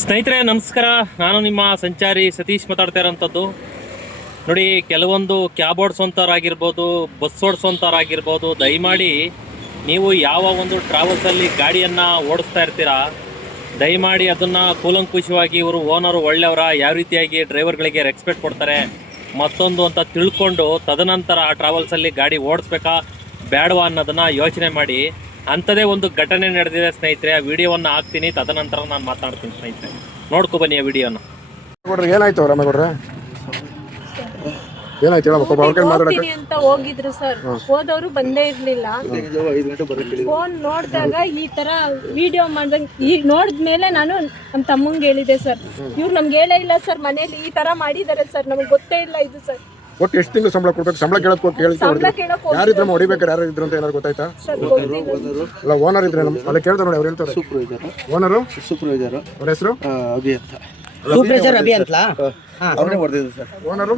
ಸ್ನೇಹಿತರೆ ನಮಸ್ಕಾರ. ನಾನು ನಿಮ್ಮ ಸಂಚಾರಿ ಸತೀಶ್ ಮಾತಾಡ್ತಾ ಇರೋಂಥದ್ದು. ನೋಡಿ, ಕೆಲವೊಂದು ಕ್ಯಾಬ್ ಓಡಿಸೋಂಥವ್ರಾಗಿರ್ಬೋದು, ಬಸ್ ಓಡಿಸೋಂಥವ್ರಾಗಿರ್ಬೋದು, ದಯಮಾಡಿ ನೀವು ಯಾವ ಒಂದು ಟ್ರಾವೆಲ್ಸಲ್ಲಿ ಗಾಡಿಯನ್ನು ಓಡಿಸ್ತಾ ಇರ್ತೀರಾ, ದಯಮಾಡಿ ಅದನ್ನು ಕೂಲಂಕುಷವಾಗಿ ಇವರು ಓನರು ಒಳ್ಳೆಯವರ, ಯಾವ ರೀತಿಯಾಗಿ ಡ್ರೈವರ್ಗಳಿಗೆ ರೆಸ್ಪೆಕ್ಟ್ ಕೊಡ್ತಾರೆ ಮತ್ತೊಂದು ಅಂತ ತಿಳ್ಕೊಂಡು ತದನಂತರ ಆ ಟ್ರಾವೆಲ್ಸಲ್ಲಿ ಗಾಡಿ ಓಡಿಸ್ಬೇಕಾ ಬೇಡವಾ ಅನ್ನೋದನ್ನು ಯೋಚನೆ ಮಾಡಿ. ಅಂಥದೇ ಒಂದು ಘಟನೆ ನಡೆದಿದೆ ಸ್ನೇಹಿತರೆ. ಆ ವಿಡಿಯೋವನ್ನು ಹಾಕ್ತೀನಿ, ತದನಂತರ ನಾನು ಮಾತಾಡ್ತೀನಿ ಸ್ನೇಹಿತರೆ. ನೋಡ್ಕೊ ಬನ್ನಿ ಆ ವಿಡಿಯೋನ. ಏನಾಯ್ತು ರಾಮೇಗೌಡ್ರೆ? ಏನಾಯ್ತು ಹೋಗ್ತೀನಿ ಅಂತ ಹೋಗಿದ್ರು ಸರ್. ಹೋದವರು ಬಂದೇ ಇರ್ಲಿಲ್ಲ. ಫೋನ್ ನೋಡಿದಾಗ ಈ ತರ ವಿಡಿಯೋ ಮಾಡ್ದಂಗ್ ಈಗ ನೋಡಿದ್ಮೇಲೆ ನಾನು ನಮ್ಮ ತಮ್ಮಂಗೆ ಹೇಳಿದೆ ಸರ್. ಇವ್ರು ನಮ್ಗೆ ಹೇಳೇ ಇಲ್ಲ ಸರ್, ಮನೇಲಿ ಈ ತರ ಮಾಡಿದಾರೆ ಸರ್, ನಮಗೆ ಗೊತ್ತೇ ಇಲ್ಲ ಇದು ಸರ್. ಒಟ್ಟು ಎಷ್ಟು ತಿಂಗಳು ಸಂಬಳ ಕೊಡ್ಬೇಕು? ಸಂಬಳ ಕೇಳಕ್ ಯಾರಿದ್ರ ಹೊಡಿಬೇಕಾರೆ ಯಾರು ಇದ್ರು ಅಂತ ಏನಾದ್ರು ಗೊತ್ತಾಯ್ತಾ? ಅಲ್ಲ, ಓನರ್ ಇದ್ರೆ ಅಲ್ಲ ಕೇಳ್ದ ನೋಡಿ, ಅವ್ರು ಹೇಳ್ತಾರೆ ಓನರು ಸೂಪರ್ವೈಸರ್. ಅವ್ರ ಹೆಸರು ಅಭಿ ಅಂತ. ಸೂಪರ್ವೈಸರ್ ಅಭಿ ಅಂತಲಾ? ಅವರೇ ಹೊಡೆದಿದ್ದು ಸರ್. ಓನರು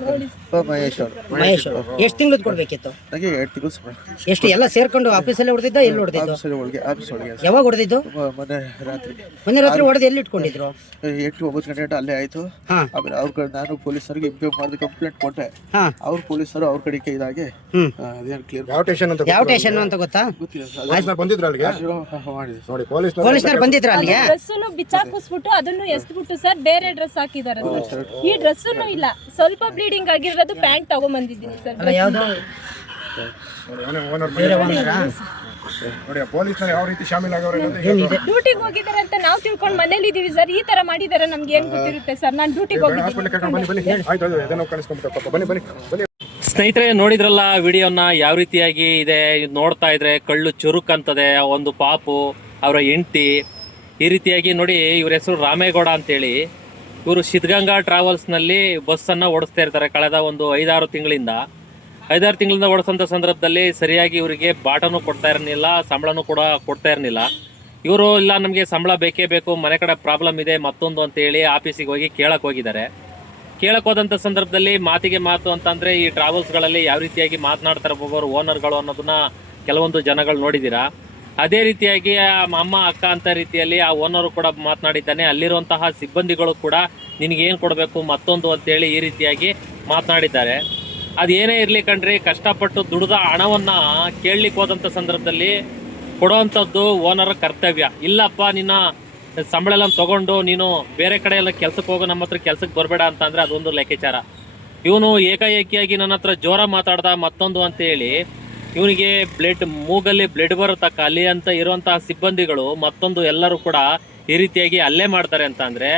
ಮಹೇಶ್ ಮಹೇಶ್. ಎಷ್ಟು ತಿಂಗಳು ಕೊಡ್ಬೇಕಿತ್ತು? ನನಗೆ 2 ತಿಂಗಳು ಸಂಬಳ. ಎಷ್ಟು ಎಲ್ಲ ಸೇರ್ಕೊಂಡು ಆಫೀಸಲ್ಲಿ ಹೊಡೆದಿದ್ದ? ಎಲ್ಲಿ ಹೊಡೆದಿದ್ದು? ಆಫೀಸ್ ಒಳಗೆ. ಯಾವಾಗ ಹೊಡೆದಿದ್ದು? ಮೊನ್ನೆ ರಾತ್ರಿ. ಮೊನ್ನೆ ರಾತ್ರಿ ಹೊಡೆದು ಎಲ್ಲಿ ಇಟ್ಕೊಂಡಿದ್ರು? 8-9 ಗಂಟೆ ಅಲ್ಲೇ ಆಯ್ತು. ಆಮೇಲೆ ಅವ್ರ ಕಡೆ ನಾನು ಪೊಲೀಸರಿಗೆ ಇಂಪ್ರೂವ್ ಮಾಡಿದ ಕಂಪ್ಲೇಂಟ್ ಕೊಟ್ಟೆ. ಅವ್ರ ಪೊಲೀಸರು ಅವ್ರ ಕಡೆಗೆ ಇದಾಗೆ ಅದೇನು ಕ್ಲಿಯರ್. ಯಾವ ಸ್ಟೇಷನ್ ಅಂತ ಯಾವ ಸ್ಟೇಷನ್ ಅಂತ ಗೊತ್ತಾ? ಗೊತ್ತಿಲ್ಲ. ಬಂದಿದ್ರ ಅಲ್ಲಿಗೆ? ಮಾಡಿದೆ ನೋಡಿ, ಪೊಲೀಸ್ನವ್ರು ಬಂದಿದ್ರ ಅಲ್ಲಿಗೆ? ಡ್ರೆಸ್ಸನ್ನು ಬಿಚ್ಚಾಕಿಸ್ಬಿಟ್ಟು ಅದನ್ನು ಎಸ್ಬಿಟ್ಟು ಸರ್ ಬೇರೆ ಡ್ರೆಸ್ ಹಾಕಿದಾರೆ ಸರ್. ಈ ಡ್ರೆಸ್ಸನ್ನು ಇಲ್ಲ, ಸ್ವಲ್ಪ ಬ್ಲೀಡಿಂಗ್ ಆಗಿರೋದು ಪ್ಯಾಂಟ್ ತಗೊಂಡ್ಬಂದಿದ್ದೀನಿ ಸರ್. ಅಲ್ಲ, ಯಾವ್ದು ಓನರ್ ಬೇರೆ ಓನರಾ? ನೋಡಿ, ಪೊಲೀಸ್ನವ್ರು ಯಾವ ರೀತಿ ಶಾಮೀಲ್ ಆಗವ್ರೆ ಡ್ಯೂಟಿಗೆ ಹೋಗಿದ್ದಾರೆ ಅಂತ ನಾವು ತಿಳ್ಕೊಂಡು ಮನೇಲಿ ಇದೀವಿ ಸರ್. ಈ ತರ ಮಾಡಿದಾರೆ, ನಮ್ಗೆ ಏನ್ ಗೊತ್ತಿರುತ್ತೆ ಸರ್. ನಾನು ಡ್ಯೂಟಿಗೆ ಹೋಗಿದ್ದೀನಿ. ಬನ್ನಿ ಆಯ್ತು, ಅದನ್ನು ಕಾಣಿಸ್ಕೊಂಡ್ಬಿಟ್ಟು ಬನ್ನಿ. ಸ್ನೇಹಿತರೆ ನೋಡಿದ್ರಲ್ಲ ವಿಡಿಯೋನ, ಯಾವ ರೀತಿಯಾಗಿ ಇದೆ. ನೋಡ್ತಾ ಇದ್ರೆ ಕಳ್ಳು ಚುರುಕ್ ಅಂತದೆ. ಒಂದು ಪಾಪು, ಅವರ ಹೆಂಡತಿ, ಈ ರೀತಿಯಾಗಿ ನೋಡಿ. ಇವ್ರ ಹೆಸರು ರಾಮೇಗೌಡ ಅಂತೇಳಿ. ಇವರು ಸಿದ್ಧಗಂಗಾ ಟ್ರಾವೆಲ್ಸ್ನಲ್ಲಿ ಬಸ್ಸನ್ನು ಓಡಿಸ್ತಾ ಇರ್ತಾರೆ ಕಳೆದ ಒಂದು 5-6 ತಿಂಗಳಿಂದ ಓಡಿಸೋಂಥ ಸಂದರ್ಭದಲ್ಲಿ ಸರಿಯಾಗಿ ಇವರಿಗೆ ಬಾಟನೂ ಕೊಡ್ತಾ ಇರಲಿಲ್ಲ, ಸಂಬಳನೂ ಕೂಡ ಕೊಡ್ತಾ ಇರಲಿಲ್ಲ. ಇವರು ಇಲ್ಲ, ನಮಗೆ ಸಂಬಳ ಬೇಕೇ ಬೇಕು, ಮನೆ ಕಡೆ ಪ್ರಾಬ್ಲಮ್ ಇದೆ ಮತ್ತೊಂದು ಅಂತೇಳಿ ಆಫೀಸಿಗೆ ಹೋಗಿ ಕೇಳಕ್ಕೆ ಹೋಗಿದ್ದಾರೆ. ಕೇಳಕ್ಕೆ ಹೋದಂಥ ಸಂದರ್ಭದಲ್ಲಿ ಮಾತಿಗೆ ಮಾತು ಅಂತಂದರೆ ಈ ಟ್ರಾವೆಲ್ಸ್ಗಳಲ್ಲಿ ಯಾವ ರೀತಿಯಾಗಿ ಮಾತನಾಡ್ತಾರೆ ಒಬ್ಬೊಬ್ಬರು ಓನರ್ಗಳು ಅನ್ನೋದನ್ನ ಕೆಲವೊಂದು ಜನಗಳು ನೋಡಿದ್ದೀರಾ. ಅದೇ ರೀತಿಯಾಗಿ ಅಮ್ಮ ಅಕ್ಕ ಅಂತ ರೀತಿಯಲ್ಲಿ ಆ ಓನರು ಕೂಡ ಮಾತನಾಡಿದ್ದಾನೆ. ಅಲ್ಲಿರುವಂತಹ ಸಿಬ್ಬಂದಿಗಳು ಕೂಡ ನಿನಗೇನು ಕೊಡಬೇಕು ಮತ್ತೊಂದು ಅಂತೇಳಿ ಈ ರೀತಿಯಾಗಿ ಮಾತನಾಡಿದ್ದಾರೆ. ಅದೇನೇ ಇರಲಿ ಕಣ್ರಿ, ಕಷ್ಟಪಟ್ಟು ದುಡಿದ ಹಣವನ್ನು ಕೇಳಲಿಕ್ಕೆ ಹೋದಂಥ ಸಂದರ್ಭದಲ್ಲಿ ಕೊಡುವಂಥದ್ದು ಓನರ್ ಕರ್ತವ್ಯ. ಇಲ್ಲಪ್ಪ, ನಿನ್ನ ಸಂಬಳ ಎಲ್ಲ ತೊಗೊಂಡು ನೀನು ಬೇರೆ ಕಡೆ ಎಲ್ಲ ಕೆಲಸಕ್ಕೆ ಹೋಗೋ, ನಮ್ಮ ಹತ್ರ ಕೆಲಸಕ್ಕೆ ಬರಬೇಡ ಅಂತಂದರೆ ಅದೊಂದು ಲೆಕ್ಕಾಚಾರ. ಇವನು ಏಕಾಏಕಿಯಾಗಿ ನನ್ನ ಹತ್ರ ಜೋರ ಮಾತಾಡ್ದ ಮತ್ತೊಂದು ಅಂತೇಳಿ ಇವನಿಗೆ ಮೂಗಲ್ಲಿ ಬ್ಲಡ್ ಬರತಕ್ಕ ಅಲ್ಲಿ ಅಂತ ಇರುವಂತಹ ಸಿಬ್ಬಂದಿಗಳು ಮತ್ತೊಂದು ಎಲ್ಲರೂ ಕೂಡ ಈ ರೀತಿಯಾಗಿ ಅಲ್ಲೇ ಮಾಡ್ತಾರೆ ಅಂತ ಅಂದರೆ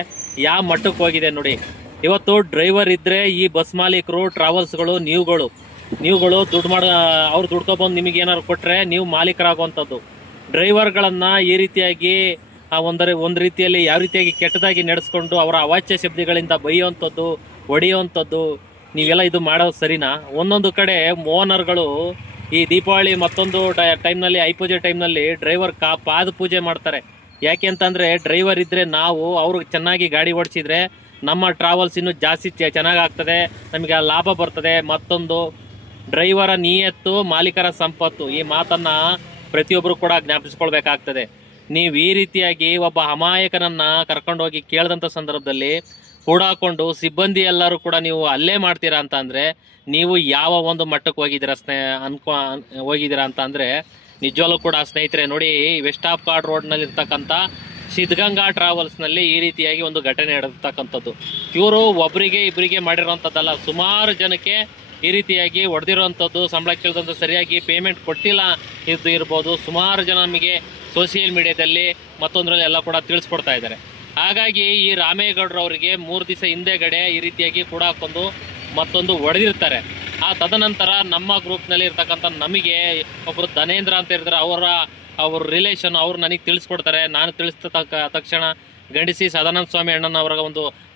ಯಾವ ಮಟ್ಟಕ್ಕೆ ಹೋಗಿದೆ ನೋಡಿ. ಇವತ್ತು ಡ್ರೈವರ್ ಇದ್ದರೆ ಈ ಬಸ್ ಮಾಲೀಕರು, ಟ್ರಾವೆಲ್ಸ್ಗಳು, ನೀವುಗಳು ಅವ್ರು ದುಡ್ಕೊಬಂದು ನಿಮಗೆ ಏನಾದ್ರು ಕೊಟ್ಟರೆ ನೀವು ಮಾಲೀಕರಾಗುವಂಥದ್ದು. ಡ್ರೈವರ್ಗಳನ್ನು ಈ ರೀತಿಯಾಗಿ ಒಂದು ರೀತಿಯಲ್ಲಿ ಯಾವ ರೀತಿಯಾಗಿ ಕೆಟ್ಟದಾಗಿ ನಡೆಸ್ಕೊಂಡು ಅವರ ಅವಾಚ್ಯ ಶಬ್ದಗಳಿಂದ ಬೈಯುವಂಥದ್ದು, ಹೊಡೆಯುವಂಥದ್ದು, ನೀವೆಲ್ಲ ಇದು ಮಾಡೋದು ಸರಿನಾ? ಒಂದೊಂದು ಕಡೆ ಓನರ್ಗಳು ಈ ದೀಪಾವಳಿ ಮತ್ತೊಂದು ಟೈಮ್ನಲ್ಲಿ, ಐಪೂಜೆ ಟೈಮ್ನಲ್ಲಿ ಡ್ರೈವರ್ ಪಾದ ಪೂಜೆ ಮಾಡ್ತಾರೆ. ಯಾಕೆ ಅಂತಂದರೆ ಡ್ರೈವರ್ ಇದ್ದರೆ ಅವರು ಚೆನ್ನಾಗಿ ಗಾಡಿ ಓಡಿಸಿದ್ರೆ ನಮ್ಮ ಟ್ರಾವೆಲ್ಸ್ ಇನ್ನೂ ಜಾಸ್ತಿ ಚೆನ್ನಾಗಿ ಆಗ್ತದೆ, ನಮಗೆ ಲಾಭ ಬರ್ತದೆ. ಮತ್ತೊಂದು, ಡ್ರೈವರ ನಿಯತ್ತು ಮಾಲೀಕರ ಸಂಪತ್ತು. ಈ ಮಾತನ್ನು ಪ್ರತಿಯೊಬ್ಬರು ಕೂಡ ಜ್ಞಾಪಿಸ್ಕೊಳ್ಬೇಕಾಗ್ತದೆ. ನೀವು ಈ ರೀತಿಯಾಗಿ ಒಬ್ಬ ಅಮಾಯಕನನ್ನು ಕರ್ಕೊಂಡೋಗಿ ಕೇಳಿದಂಥ ಸಂದರ್ಭದಲ್ಲಿ ಕೂಡಾಕೊಂಡು ಸಿಬ್ಬಂದಿ ಎಲ್ಲರೂ ಕೂಡ ನೀವು ಅಲ್ಲೇ ಮಾಡ್ತೀರಾ ಅಂತ ಅಂದರೆ ನೀವು ಯಾವ ಒಂದು ಮಟ್ಟಕ್ಕೆ ಹೋಗಿದ್ದೀರಾ ಅಂತ ಅಂದರೆ ನಿಜವಾಗ್ಲೂ ಕೂಡ ಸ್ನೇಹಿತರೆ ನೋಡಿ. ವೆಸ್ಟ್ ಆಫ್ ಕಾರ್ಡ್ ರೋಡ್ನಲ್ಲಿ ಇರ್ತಕ್ಕಂಥ ಸಿದ್ಧಗಂಗಾ ಟ್ರಾವೆಲ್ಸ್ನಲ್ಲಿ ಈ ರೀತಿಯಾಗಿ ಒಂದು ಘಟನೆ ನಡೆದಿರ್ತಕ್ಕಂಥದ್ದು. ಇವರು ಒಬ್ಬರಿಗೆ ಇಬ್ಬರಿಗೆ ಮಾಡಿರೋವಂಥದ್ದಲ್ಲ, ಸುಮಾರು ಜನಕ್ಕೆ ಈ ರೀತಿಯಾಗಿ ಹೊಡೆದಿರೋವಂಥದ್ದು, ಸಂಬಳ ಕೇಳಿದಂಥ ಸರಿಯಾಗಿ ಪೇಮೆಂಟ್ ಕೊಟ್ಟಿಲ್ಲ ಇರ್ಬೋದು. ಸುಮಾರು ಜನ ನಮಗೆ ಸೋಷಿಯಲ್ ಮೀಡಿಯಾದಲ್ಲಿ ಮತ್ತೊಂದರಲ್ಲಿ ಎಲ್ಲ ಕೂಡ ತಿಳಿಸ್ಕೊಡ್ತಾ ಇದ್ದಾರೆ. ಹಾಗಾಗಿ ಈ ರಾಮೇಗೌಡರವರಿಗೆ 3 ದಿವಸ ಹಿಂದೆಗಡೆ ಈ ರೀತಿಯಾಗಿ ಕೂಡ ಹಾಕೊಂಡು ಮತ್ತೊಂದು ಹೊಡೆದಿರ್ತಾರೆ. ತದನಂತರ ನಮ್ಮ ಗ್ರೂಪ್ನಲ್ಲಿ ಇರ್ತಕ್ಕಂಥ ನಮಗೆ ಒಬ್ಬರು ಧನೇಂದ್ರ ಅಂತ ಇರ್ತಾರೆ, ಅವ್ರ ರಿಲೇಷನ್ ಅವ್ರು ನನಗೆ ತಿಳಿಸ್ಕೊಡ್ತಾರೆ. ನಾನು ತಿಳಿಸಿದ ತಕ್ಷಣ ಗಂಡಿಸಿ ಸದಾನಂದ ಸ್ವಾಮಿ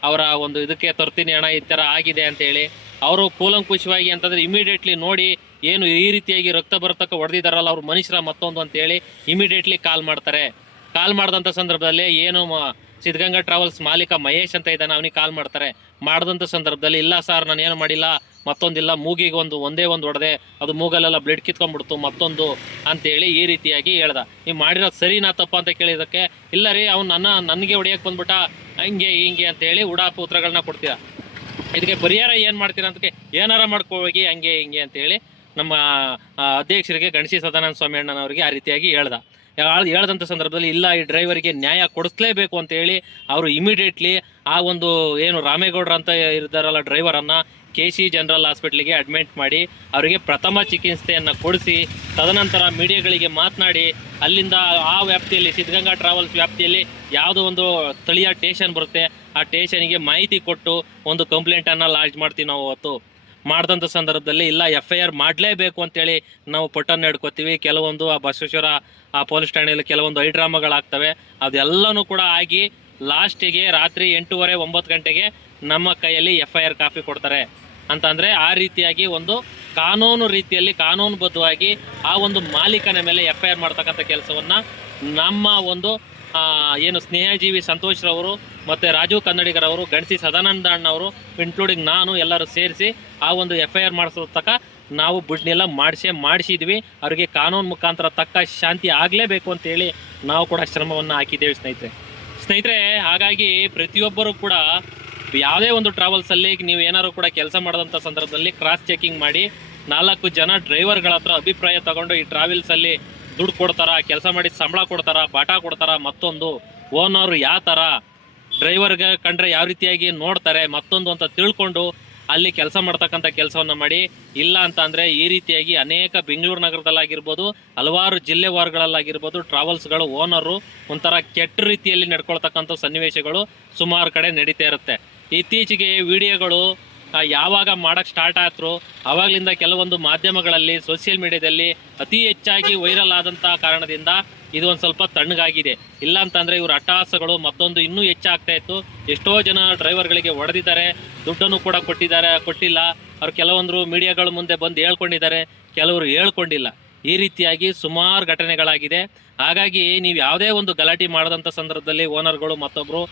ಅವರ ಒಂದು ಇದಕ್ಕೆ ತರ್ತೀನಿ ಅಣ್ಣ, ಈ ಥರ ಆಗಿದೆ ಅಂತೇಳಿ ಅವರು ಕೂಲಂಕುಷವಾಗಿ ಅಂತಂದರೆ ಇಮಿಡಿಯೇಟ್ಲಿ ನೋಡಿ, ಏನು ಈ ರೀತಿಯಾಗಿ ರಕ್ತ ಬರ್ತಕ್ಕ ಹೊಡೆದಿದ್ದಾರಲ್ಲ ಅವ್ರು ಮನುಷ್ಯರ ಮತ್ತೊಂದು ಅಂತೇಳಿ ಇಮಿಡಿಯೇಟ್ಲಿ ಕಾಲ್ ಮಾಡ್ತಾರೆ. ಕಾಲ್ ಮಾಡಿದಂಥ ಸಂದರ್ಭದಲ್ಲಿ ಏನು ಸಿದ್ಧಗಂಗಾ ಟ್ರಾವೆಲ್ಸ್ ಮಾಲೀಕ ಮಹೇಶ್ ಅಂತ ಇದ್ದಾನೆ, ಅವನಿಗೆ ಕಾಲ್ ಮಾಡ್ತಾರೆ. ಮಾಡಿದಂಥ ಸಂದರ್ಭದಲ್ಲಿ ಇಲ್ಲ ಸರ್, ನಾನು ಏನು ಮಾಡಿಲ್ಲ, ಮತ್ತೊಂದಿಲ್ಲ, ಮೂಗಿಗೆ ಒಂದೇ ಒಂದು ಹೊಡೆದೆ, ಅದು ಮೂಗಲ್ಲೆಲ್ಲ ಬ್ಲಡ್ ಕಿತ್ಕೊಂಡ್ಬಿಡ್ತು ಮತ್ತೊಂದು ಅಂತೇಳಿ ಈ ರೀತಿಯಾಗಿ ಹೇಳ್ದ. ನೀವು ಮಾಡಿರೋದು ಸರಿನಾ ತಪ್ಪ ಅಂತ ಕೇಳಿದಕ್ಕೆ, ಇಲ್ಲ ರೀ ಅವ್ನು ನನಗೆ ಹೊಡಿಯೋಕ್ಕೆ ಬಂದ್ಬಿಟ್ಟ, ಹಿಂಗೆ ಹಿಂಗೆ ಅಂತೇಳಿ ಉಡಾಪ ಉತ್ತರಗಳನ್ನ ಕೊಡ್ತೀರ. ಇದಕ್ಕೆ ಪರಿಹಾರ ಏನು ಮಾಡ್ತೀರಾ ಅಂತಕ್ಕೆ, ಏನಾರ ಮಾಡ್ಕೋಗಿ ಹಂಗೆ ಹಿಂಗೆ ಅಂತೇಳಿ ನಮ್ಮ ಅಧ್ಯಕ್ಷರಿಗೆ ಗಣಸಿ ಸದಾನಂದ ಸ್ವಾಮಿ ಅಣ್ಣನವರಿಗೆ ಆ ರೀತಿಯಾಗಿ ಹೇಳ್ದಂಥ ಸಂದರ್ಭದಲ್ಲಿ, ಇಲ್ಲ ಈ ಡ್ರೈವರ್ಗೆ ನ್ಯಾಯ ಕೊಡಿಸ್ಲೇಬೇಕು ಅಂತೇಳಿ ಅವರು ಇಮಿಡಿಯೇಟ್ಲಿ ಆ ಒಂದು ಏನು ರಾಮೇಗೌಡ್ರ ಅಂತ ಇದ್ದಾರಲ್ಲ ಡ್ರೈವರನ್ನು KC ಜನರಲ್ ಹಾಸ್ಪಿಟ್ಲಿಗೆ ಅಡ್ಮಿಟ್ ಮಾಡಿ ಅವರಿಗೆ ಪ್ರಥಮ ಚಿಕಿತ್ಸೆಯನ್ನು ಕೊಡಿಸಿ, ತದನಂತರ ಮೀಡಿಯಾಗಳಿಗೆ ಮಾತನಾಡಿ ಅಲ್ಲಿಂದ ಆ ವ್ಯಾಪ್ತಿಯಲ್ಲಿ ಸಿದ್ಧಗಂಗಾ ಟ್ರಾವೆಲ್ಸ್ ವ್ಯಾಪ್ತಿಯಲ್ಲಿ ಯಾವುದೋ ಒಂದು ಸ್ಥಳೀಯ ಸ್ಟೇಷನ್ ಬರುತ್ತೆ, ಆ ಸ್ಟೇಷನಿಗೆ ಮಾಹಿತಿ ಕೊಟ್ಟು ಒಂದು ಕಂಪ್ಲೇಂಟನ್ನು ಲಾಡ್ಜ್ ಮಾಡ್ತೀವಿ ನಾವು. ಅವತ್ತು ಮಾಡಿದಂಥ ಸಂದರ್ಭದಲ್ಲಿ ಇಲ್ಲ FIR ಮಾಡಲೇಬೇಕು ಅಂತೇಳಿ ನಾವು ಪಟ್ಟನ್ನು ಹಿಡ್ಕೊತೀವಿ. ಕೆಲವೊಂದು ಆ ಬಸವೇಶ್ವರ ಆ ಪೊಲೀಸ್ ಠಾಣೆಯಲ್ಲಿ ಕೆಲವೊಂದು ಹೈಡ್ರಾಮಾಗಳಾಗ್ತವೆ, ಅದೆಲ್ಲನೂ ಕೂಡ ಆಗಿ ಲಾಸ್ಟಿಗೆ ರಾತ್ರಿ 8:30 9 ಗಂಟೆಗೆ ನಮ್ಮ ಕೈಯಲ್ಲಿ FIR ಕಾಪಿ ಕೊಡ್ತಾರೆ ಅಂತಂದರೆ ಆ ರೀತಿಯಾಗಿ ಒಂದು ಕಾನೂನು ರೀತಿಯಲ್ಲಿ ಕಾನೂನುಬದ್ಧವಾಗಿ ಆ ಒಂದು ಮಾಲೀಕನ ಮೇಲೆ FIR ಮಾಡ್ತಕ್ಕಂಥ ಕೆಲಸವನ್ನು ನಮ್ಮ ಒಂದು ಏನು ಸ್ನೇಹಜೀವಿ ಸಂತೋಷ್ರವರು ಮತ್ತು ರಾಜೀವ್ ಕನ್ನಡಿಗರವರು, ಗಣಸಿ ಸದಾನಂದ ಅಣ್ಣವರು, ಇನ್ಕ್ಲೂಡಿಂಗ್ ನಾನು ಎಲ್ಲರೂ ಸೇರಿಸಿ ಆ ಒಂದು FIR ಮಾಡಿಸೋ ತಕ್ಕ ನಾವು ಬಿಡ್ನೆಲ್ಲ ಮಾಡಿಸಿದ್ವಿ. ಅವರಿಗೆ ಕಾನೂನು ಮುಖಾಂತರ ತಕ್ಕ ಶಾಂತಿ ಆಗಲೇಬೇಕು ಅಂತೇಳಿ ನಾವು ಕೂಡ ಶ್ರಮವನ್ನು ಹಾಕಿದ್ದೇವೆ ಸ್ನೇಹಿತರೆ. ಹಾಗಾಗಿ ಪ್ರತಿಯೊಬ್ಬರೂ ಕೂಡ ಯಾವುದೇ ಒಂದು ಟ್ರಾವೆಲ್ಸಲ್ಲಿ ನೀವು ಏನಾದ್ರು ಕೂಡ ಕೆಲಸ ಮಾಡಿದಂಥ ಸಂದರ್ಭದಲ್ಲಿ ಕ್ರಾಸ್ ಚೆಕಿಂಗ್ ಮಾಡಿ 4 ಜನ ಡ್ರೈವರ್ಗಳ ಹತ್ರ ಅಭಿಪ್ರಾಯ ತಗೊಂಡು ಈ ಟ್ರಾವೆಲ್ಸಲ್ಲಿ ದುಡ್ಡು ಕೊಡ್ತಾರಾ, ಕೆಲಸ ಮಾಡಿ ಸಂಬಳ ಕೊಡ್ತಾರಾ, ಬಾಟ ಕೊಡ್ತಾರಾ, ಮತ್ತೊಂದು ಓನರು ಯಾವ ಥರ ಡ್ರೈವರ್ಗೆ ಕಂಡ್ರೆ ಯಾವ ರೀತಿಯಾಗಿ ನೋಡ್ತಾರೆ ಮತ್ತೊಂದು ಅಂತ ತಿಳ್ಕೊಂಡು ಅಲ್ಲಿ ಕೆಲಸ ಮಾಡ್ತಕ್ಕಂಥ ಕೆಲಸವನ್ನು ಮಾಡಿ. ಇಲ್ಲ ಅಂತ ಅಂದರೆ ಈ ರೀತಿಯಾಗಿ ಅನೇಕ ಬೆಂಗಳೂರು ನಗರದಲ್ಲಾಗಿರ್ಬೋದು, ಹಲವಾರು ಜಿಲ್ಲೆ ವಾರಗಳಲ್ಲಾಗಿರ್ಬೋದು ಟ್ರಾವೆಲ್ಸ್ಗಳು ಓನರು ಒಂಥರ ಕೆಟ್ಟ ರೀತಿಯಲ್ಲಿ ನಡ್ಕೊಳ್ತಕ್ಕಂಥ ಸನ್ನಿವೇಶಗಳು ಸುಮಾರು ಕಡೆ ನಡೀತಾ ಇರುತ್ತೆ. ಇತ್ತೀಚೆಗೆ ವಿಡಿಯೋಗಳು ಯಾವಾಗ ಮಾಡೋಕ್ಕೆ ಸ್ಟಾರ್ಟ್ ಆಯ್ತು ಆವಾಗಲಿಂದ ಕೆಲವೊಂದು ಮಾಧ್ಯಮಗಳಲ್ಲಿ ಸೋಷಿಯಲ್ ಮೀಡಿಯಾದಲ್ಲಿ ಅತಿ ಹೆಚ್ಚಾಗಿ ವೈರಲ್ ಆದಂಥ ಕಾರಣದಿಂದ ಇದು ಒಂದು ಸ್ವಲ್ಪ ತಣ್ಣಗಾಗಿದೆ. ಇಲ್ಲ ಅಂತಂದರೆ ಇವ್ರ ಅಟ್ಟಹಾಸಗಳು ಮತ್ತೊಂದು ಇನ್ನೂ ಹೆಚ್ಚಾಗ್ತಾ ಇತ್ತು. ಎಷ್ಟೋ ಜನ ಡ್ರೈವರ್ಗಳಿಗೆ ಹೊಡೆದಿದ್ದಾರೆ, ದುಡ್ಡನ್ನು ಕೂಡ ಕೊಟ್ಟಿಲ್ಲ. ಅವ್ರು ಕೆಲವೊಂದು ಮೀಡಿಯಾಗಳ ಮುಂದೆ ಬಂದು ಹೇಳ್ಕೊಂಡಿದ್ದಾರೆ, ಕೆಲವರು ಹೇಳ್ಕೊಂಡಿಲ್ಲ. ಈ ರೀತಿಯಾಗಿ ಸುಮಾರು ಘಟನೆಗಳಾಗಿದೆ. ಹಾಗಾಗಿ ನೀವು ಯಾವುದೇ ಒಂದು ಗಲಾಟೆ ಮಾಡಿದಂಥ ಸಂದರ್ಭದಲ್ಲಿ ಓನರ್ಗಳು ಮತ್ತೊಬ್ಬರು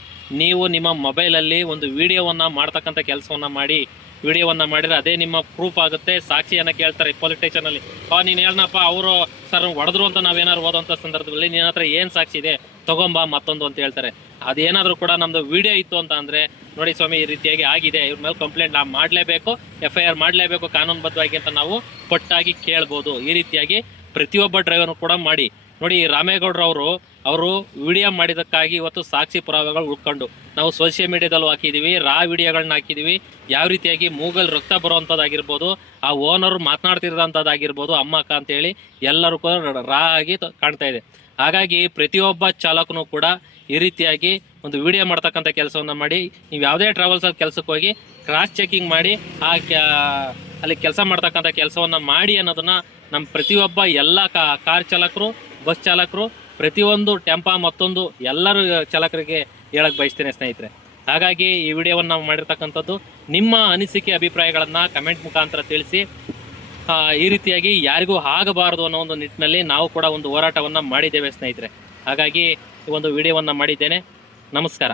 ನೀವು ನಿಮ್ಮ ಮೊಬೈಲಲ್ಲಿ ಒಂದು ವಿಡಿಯೋವನ್ನು ಮಾಡ್ತಕ್ಕಂಥ ಕೆಲಸವನ್ನು ಮಾಡಿ. ವಿಡಿಯೋವನ್ನು ಮಾಡಿದರೆ ಅದೇ ನಿಮ್ಮ ಪ್ರೂಫ್ ಆಗುತ್ತೆ. ಸಾಕ್ಷಿಯನ್ನು ಕೇಳ್ತಾರೆ ಪೊಲೀಸ್ ಸ್ಟೇಷನಲ್ಲಿ, ನೀನು ಹೇಳನಪ್ಪ ಅವರು ಸರ್ ಹೊಡೆದ್ರು ಅಂತ ನಾವೇನಾದ್ರು ಓದೋಂಥ ಸಂದರ್ಭದಲ್ಲಿ ನಿನ್ನ ಹತ್ರ ಏನು ಸಾಕ್ಷಿ ಇದೆ ತೊಗೊಂಬ ಮತ್ತೊಂದು ಅಂತ ಹೇಳ್ತಾರೆ. ಅದೇನಾದರೂ ಕೂಡ ನಮ್ಮದು ವಿಡಿಯೋ ಇತ್ತು ಅಂತ ಅಂದರೆ, ನೋಡಿ ಸ್ವಾಮಿ ಈ ರೀತಿಯಾಗಿ ಆಗಿದೆ, ಇವ್ರ ಮೇಲೆ ಕಂಪ್ಲೇಂಟ್ ನಾವು ಮಾಡಲೇಬೇಕು, FIR ಮಾಡಲೇಬೇಕು ಕಾನೂನುಬದ್ಧವಾಗಿ ಅಂತ ನಾವು ಪಟ್ಟಾಗಿ ಕೇಳ್ಬೋದು. ಈ ರೀತಿಯಾಗಿ ಪ್ರತಿಯೊಬ್ಬ ಡ್ರೈವರ್ನು ಕೂಡ ಮಾಡಿ. ನೋಡಿ ರಾಮೇಗೌಡರವರು ವಿಡಿಯೋ ಮಾಡಿದ್ದಕ್ಕಾಗಿ ಇವತ್ತು ಸಾಕ್ಷಿ ಪುರಾವೆಗಳು ಉಳ್ಕೊಂಡು ನಾವು ಸೋಷಿಯಲ್ ಮೀಡಿಯಾದಲ್ಲೂ ಹಾಕಿದ್ದೀವಿ, ವಿಡಿಯೋಗಳನ್ನ ಹಾಕಿದ್ದೀವಿ. ಯಾವ ರೀತಿಯಾಗಿ ಮೂಗಲ್ ರಕ್ತ ಬರುವಂಥದ್ದಾಗಿರ್ಬೋದು, ಆ ಓನರು ಮಾತನಾಡ್ತಿರೋಂಥದ್ದಾಗಿರ್ಬೋದು, ಅಮ್ಮ ಅಕ್ಕ ಅಂತೇಳಿ ಎಲ್ಲರೂ ಕೂಡ ಆಗಿ ಕಾಣ್ತಾ ಇದೆ. ಹಾಗಾಗಿ ಪ್ರತಿಯೊಬ್ಬ ಚಾಲಕನೂ ಕೂಡ ಈ ರೀತಿಯಾಗಿ ಒಂದು ವಿಡಿಯೋ ಮಾಡ್ತಕ್ಕಂಥ ಕೆಲಸವನ್ನು ಮಾಡಿ. ನೀವು ಯಾವುದೇ ಟ್ರಾವೆಲ್ಸಲ್ಲಿ ಕೆಲಸಕ್ಕೆ ಹೋಗಿ ಕ್ರಾಸ್ ಚೆಕಿಂಗ್ ಮಾಡಿ ಅಲ್ಲಿ ಕೆಲಸ ಮಾಡ್ತಕ್ಕಂಥ ಕೆಲಸವನ್ನು ಮಾಡಿ ಅನ್ನೋದನ್ನು ನಮ್ಮ ಪ್ರತಿಯೊಬ್ಬ ಎಲ್ಲ ಕಾರ್ ಚಾಲಕರು, ಬಸ್ ಚಾಲಕರು, ಪ್ರತಿಯೊಂದು ಟೆಂಪಾ ಮತ್ತೊಂದು ಎಲ್ಲರೂ ಚಾಲಕರಿಗೆ ಹೇಳಕ್ಕೆ ಬಯಸ್ತೇನೆ ಸ್ನೇಹಿತರೆ. ಹಾಗಾಗಿ ಈ ವಿಡಿಯೋವನ್ನು ನಾವು ಮಾಡಿರ್ತಕ್ಕಂಥದ್ದು. ನಿಮ್ಮ ಅನಿಸಿಕೆ ಅಭಿಪ್ರಾಯಗಳನ್ನು ಕಮೆಂಟ್ ಮುಖಾಂತರ ತಿಳಿಸಿ. ಈ ರೀತಿಯಾಗಿ ಯಾರಿಗೂ ಆಗಬಾರದು ಅನ್ನೋ ಒಂದು ನಿಟ್ಟಿನಲ್ಲಿ ನಾವು ಕೂಡ ಒಂದು ಹೋರಾಟವನ್ನು ಮಾಡಿದ್ದೇವೆ ಸ್ನೇಹಿತರೆ. ಹಾಗಾಗಿ ಈ ಒಂದು ವಿಡಿಯೋವನ್ನು ಮಾಡಿದ್ದೇನೆ. ನಮಸ್ಕಾರ.